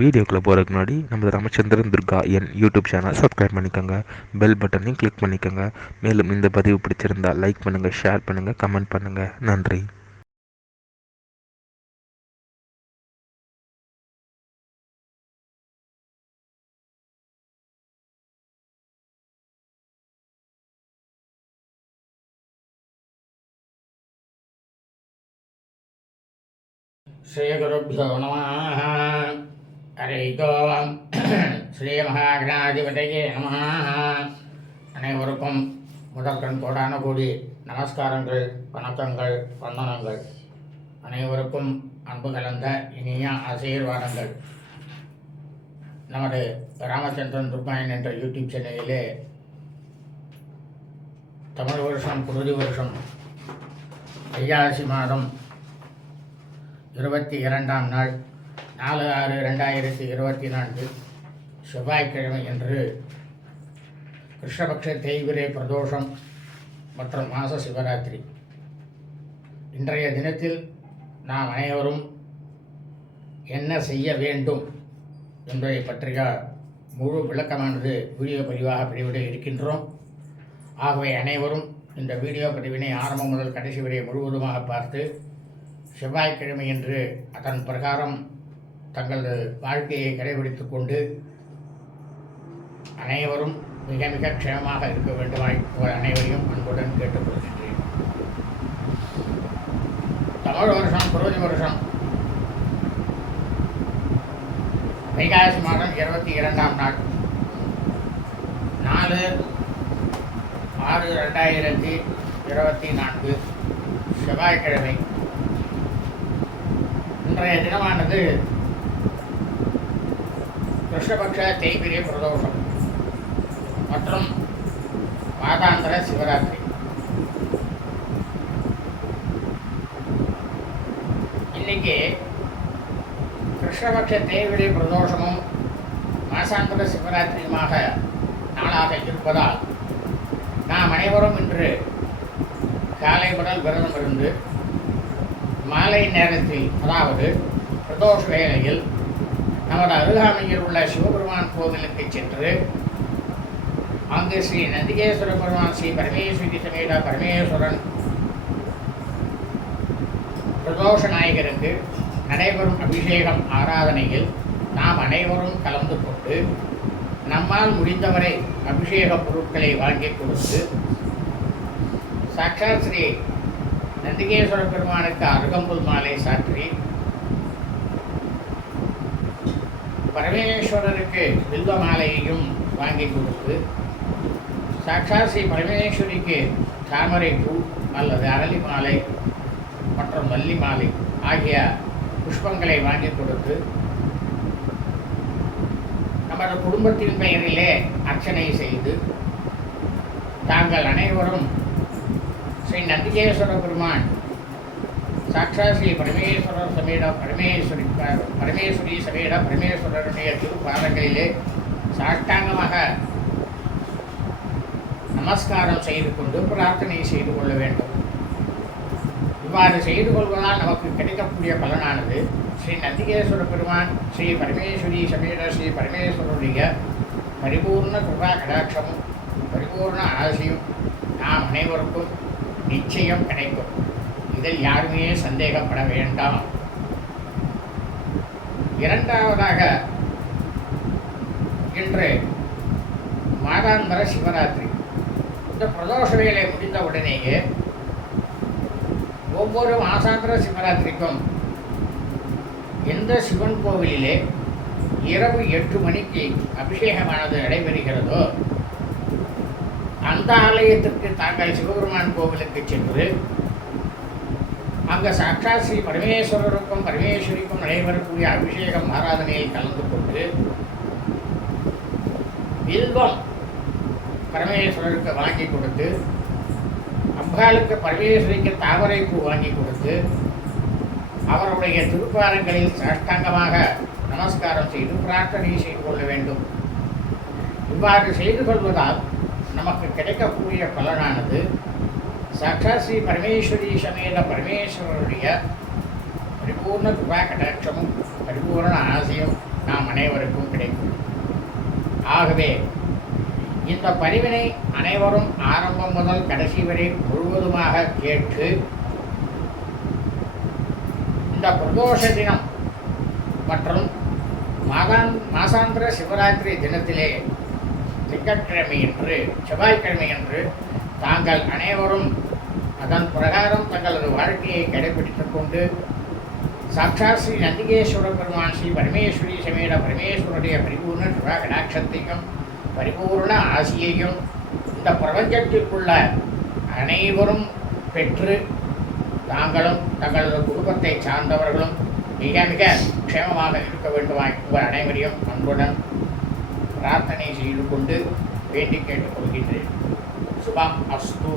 வீடியோக்குள்ளே போகிறதுக்கு முன்னாடி நம்ம Ramachandran Durga YouTube channel subscribe பண்ணிக்கோங்க, பெல் பட்டனையும் கிளிக் பண்ணிக்கோங்க. மேலும் இந்த பதிவு பிடிச்சிருந்தால் லைக் பண்ணுங்கள், ஷேர் பண்ணுங்கள், கமெண்ட் பண்ணுங்கள். நன்றி. ஸ்ரீகுருப்போ நம. ஹரிகோம். ஸ்ரீ மகாகணாதிபதியே நம. அனைவருக்கும் முதற்கண் கோடான கோடி நமஸ்காரங்கள், வணக்கங்கள், வந்தனங்கள். அனைவருக்கும் அன்பு கலந்த இனிய ஆசீர்வாதங்கள். நமது ராமச்சந்திரன் துர்காயன் என்ற யூடியூப் சேனலிலே தமிழ் வருஷம் குருதி வருஷம் ஐயாசி மாதம் 22ஆம் நாள் 4/6/2024 செவ்வாய்க்கிழமை என்று கிருஷ்ணபக்ஷ தேய்பிரை பிரதோஷம் மற்றும் மாச சிவராத்திரி. இன்றைய தினத்தில் நாம் அனைவரும் என்ன செய்ய வேண்டும் என்பதை பற்றிய முழு விளக்கமானது வீடியோ பதிவாக பதிவிட இருக்கின்றோம். ஆகவே அனைவரும் இந்த வீடியோ பதிவினை ஆரம்பம் முதல் கடைசி வரை முழுவதுமாக பார்த்து செவ்வாய்க்கிழமை என்று அதன் பிரகாரம் தங்களது வாழ்க்கையை கடைபிடித்துக் கொண்டு அனைவரும் மிக மிக க்ஷேமமாக இருக்க வேண்டுமாய் அனைவரையும் அன்புடன் கேட்டுக்கொள்கின்றேன். தமிழ் வருஷம் குரோதி வருஷம் வைகாசி மாதம் 22ஆம் நாள் 4/6/2024 செவ்வாய்க்கிழமை. இன்றைய தினமானது கிருஷ்ணபக்ஷ தேய்பிரை பிரதோஷம் மற்றும் மாதாந்திர சிவராத்திரி. இன்னைக்கு கிருஷ்ணபக்ஷ தேய்பிரை பிரதோஷமும் மாசாந்திர சிவராத்திரியுமாக நாளாக இருப்பதால் நாம் அனைவரும் இன்று காலை முதல் விரதம் இருந்து மாலை நேரத்தில், அதாவது பிரதோஷ வேளையில் நமது அருகாமையில் உள்ள சிவபெருமான் கோவிலுக்கு சென்று அங்கு ஸ்ரீ நந்திகேஸ்வர பெருமான், ஸ்ரீ பரமேஸ்வரி சமேத பரமேஸ்வரன் பிரதோஷ நாயகருக்கு நடைபெறும் அபிஷேகம் ஆராதனையில் நாம் அனைவரும் கலந்து கொண்டு நம்மால் முடிந்தவரை அபிஷேக பொருட்களை வாங்கி கொடுத்து சாட்சாத் ஸ்ரீ நந்திகேஸ்வர பெருமானுக்கு அருகம்புல் மாலை சாற்றி, பரமேஸ்வரருக்கு வில்வ மாலையையும் வாங்கி கொடுத்து, சாட்சாத் ஸ்ரீ பரமேஸ்வரிக்கு தாமரை பூ அல்லது அரளி மாலை மற்றும் வள்ளி மாலை ஆகிய புஷ்பங்களை வாங்கி கொடுத்து நமது குடும்பத்தின் பெயரிலே அர்ச்சனை செய்து தாங்கள் அனைவரும் ஸ்ரீ நந்திகேஸ்வர பெருமான், சாட்சாத் ஸ்ரீ பரமேஸ்வரர் சமேத பரமேஸ்வரி சமேத பரமேஸ்வரருடைய திருப்பாதங்களிலே சாஷ்டாங்கமாக நமஸ்காரம் செய்து கொண்டு பிரார்த்தனை செய்து கொள்ள வேண்டும். இவ்வாறு செய்து கொள்வதால் நமக்கு கிடைக்கக்கூடிய பலனானது ஸ்ரீ நந்திகேஸ்வர பெருமான், ஸ்ரீ பரமேஸ்வரி சமேத ஸ்ரீ பரமேஸ்வரருடைய பரிபூர்ண கிருபா கடாட்சமும் பரிபூர்ண ஆசையும் நாம் அனைவருக்கும் நிச்சயம் கிடைக்கும். இதில் யாருமே சந்தேகப்பட வேண்டாம். இரண்டாவதாக, இன்று மாதாந்திர சிவராத்திரி. இந்த பிரதோஷ வேலை முடிந்த உடனேயே ஒவ்வொரு மாசாந்திர சிவராத்திரிக்கும் எந்த சிவன் கோவிலிலே இரவு 8 மணிக்கு அபிஷேகமானது நடைபெறுகிறதோ அந்த ஆலயத்திற்கு தாங்கள் சிவபெருமான் கோவிலுக்கு சென்று அங்கே சாட்சாத் ஸ்ரீ பரமேஸ்வரருக்கும் பரமேஸ்வரிக்கும் நடைபெறக்கூடிய அபிஷேகம் ஆராதனையில் கலந்து கொண்டு வில்வம் பரமேஸ்வரருக்கு வாங்கி கொடுத்து, அம்பாளுக்கு பரமேஸ்வரிக்கு தாமரை பூ வாங்கி கொடுத்து அவருடைய திருப்பாதங்களில் சாஷ்டாங்கமாக நமஸ்காரம் செய்து பிரார்த்தனை செய்து கொள்ள வேண்டும். இவ்வாறு செய்து கொள்வதால் நமக்கு கிடைக்கக்கூடிய பலனானது சாட்சாத் ஸ்ரீ பரமேஸ்வரி சமேத பரமேஸ்வரருடைய பரிபூர்ண கிருபா கடாட்சமும் பரிபூர்ண ஆசையும் நாம் நம் அனைவருக்கும் கிடைக்கும். ஆகவே இந்த பதிவினை அனைவரும் ஆரம்பம் முதல் கடைசி வரை முழுவதுமாக கேட்டு இந்த பிரதோஷ தினம் மற்றும் மாசாந்திர சிவராத்திரி தினத்திலே திங்கட்கிழமையன்று செவ்வாய்க்கிழமையன்று தாங்கள் அனைவரும் அதன் பிரகாரம் தங்களது வாழ்க்கையை கடைபிடித்துக் கொண்டு சாட்சாத் ஸ்ரீ நந்திகேஸ்வர பெருமான் ஸ்ரீ பரமேஸ்வரி சமேத பரமேஸ்வருடைய பரிபூர்ண சிவா கடாட்சத்தையும் பரிபூர்ண ஆசியையும் இந்த பிரபஞ்சத்திற்குள்ள அனைவரும் பெற்று தாங்களும் தங்களது குடும்பத்தை சார்ந்தவர்களும் மிக மிக க்ஷேமமாக இருக்க வேண்டுமாய் உங்கள் அனைவரையும் அன்புடன் பிரார்த்தனை செய்து கொண்டு வேண்டி கேட்டுக்கொள்கின்றேன். சுபம் அஸ்து.